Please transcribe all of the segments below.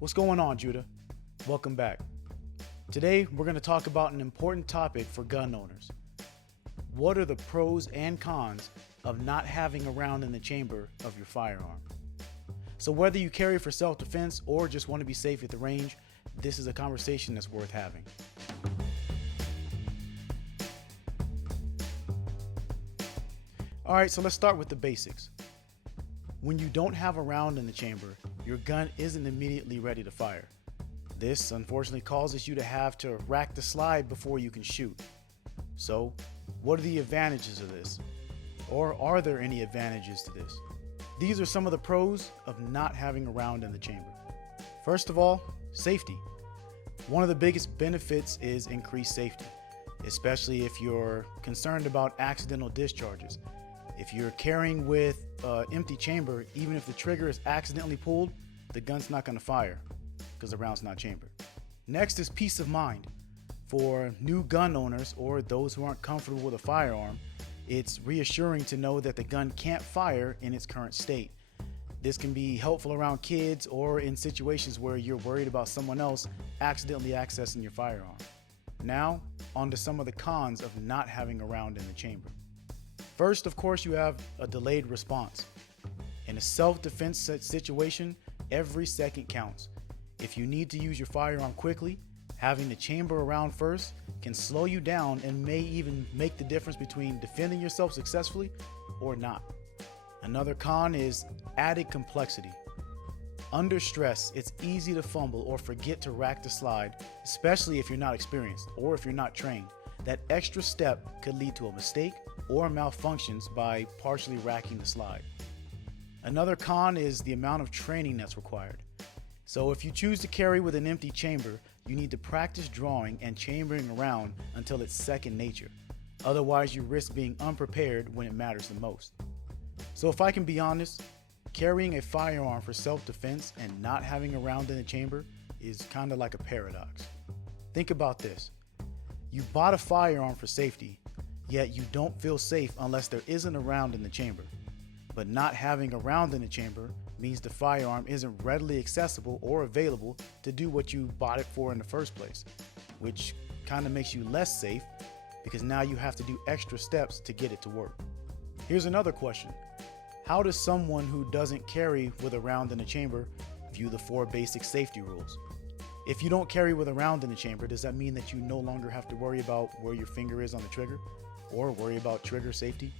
What's going on, Judah? Welcome back. Today, we're going to talk about an important topic for gun owners. What are the pros and cons of not having a round in the chamber of your firearm? So whether you carry for self-defense or just want to be safe at the range, this is a conversation that's worth having. All right, so let's start with the basics. When you don't have a round in the chamber, your gun isn't immediately ready to fire. This unfortunately causes you to have to rack the slide before you can shoot. So, what are the advantages of this? Or are there any advantages to this? These are some of the pros of not having a round in the chamber. First of all, safety. One of the biggest benefits is increased safety, especially if you're concerned about accidental discharges. If you're carrying with an empty chamber, even if the trigger is accidentally pulled, the gun's not going to fire because the round's not chambered. Next is peace of mind. For new gun owners or those who aren't comfortable with a firearm, it's reassuring to know that the gun can't fire in its current state. This can be helpful around kids or in situations where you're worried about someone else accidentally accessing your firearm. Now, on to some of the cons of not having a round in the chamber. First, of course, you have a delayed response. In a self-defense situation, every second counts. If you need to use your firearm quickly, having the chamber around first can slow you down and may even make the difference between defending yourself successfully or not. Another con is added complexity. Under stress, it's easy to fumble or forget to rack the slide, especially if you're not experienced or if you're not trained. That extra step could lead to a mistake or malfunctions by partially racking the slide. Another con is the amount of training that's required. So if you choose to carry with an empty chamber, you need to practice drawing and chambering around until it's second nature. Otherwise, you risk being unprepared when it matters the most. So if I can be honest, carrying a firearm for self-defense and not having a round in the chamber is kind of like a paradox. Think about this. You bought a firearm for safety, yet you don't feel safe unless there isn't a round in the chamber. But not having a round in the chamber means the firearm isn't readily accessible or available to do what you bought it for in the first place, which kind of makes you less safe because now you have to do extra steps to get it to work. Here's another question. How does someone who doesn't carry with a round in the chamber view the 4 basic safety rules? If you don't carry with a round in the chamber, does that mean that you no longer have to worry about where your finger is on the trigger or worry about trigger safety?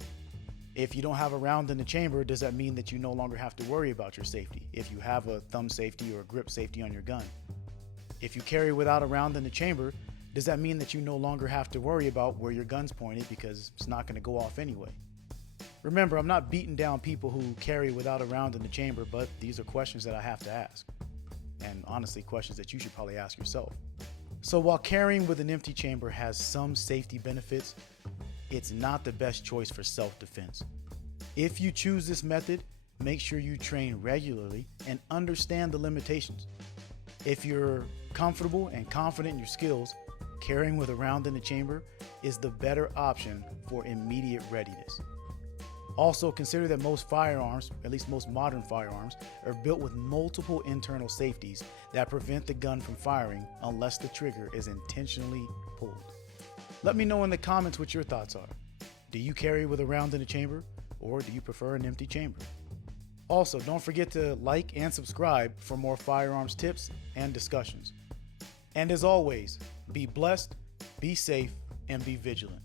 If you don't have a round in the chamber, does that mean that you no longer have to worry about your safety if you have a thumb safety or a grip safety on your gun? If you carry without a round in the chamber, does that mean that you no longer have to worry about where your gun's pointed because it's not going to go off anyway? Remember, I'm not beating down people who carry without a round in the chamber, but these are questions that I have to ask. And honestly, questions that you should probably ask yourself. So while carrying with an empty chamber has some safety benefits, it's not the best choice for self-defense. If you choose this method, make sure you train regularly and understand the limitations. If you're comfortable and confident in your skills, carrying with a round in the chamber is the better option for immediate readiness. Also, consider that most firearms, at least most modern firearms, are built with multiple internal safeties that prevent the gun from firing unless the trigger is intentionally pulled. Let me know in the comments what your thoughts are. Do you carry with a round in the chamber, or do you prefer an empty chamber? Also, don't forget to like and subscribe for more firearms tips and discussions. And as always, be blessed, be safe, and be vigilant.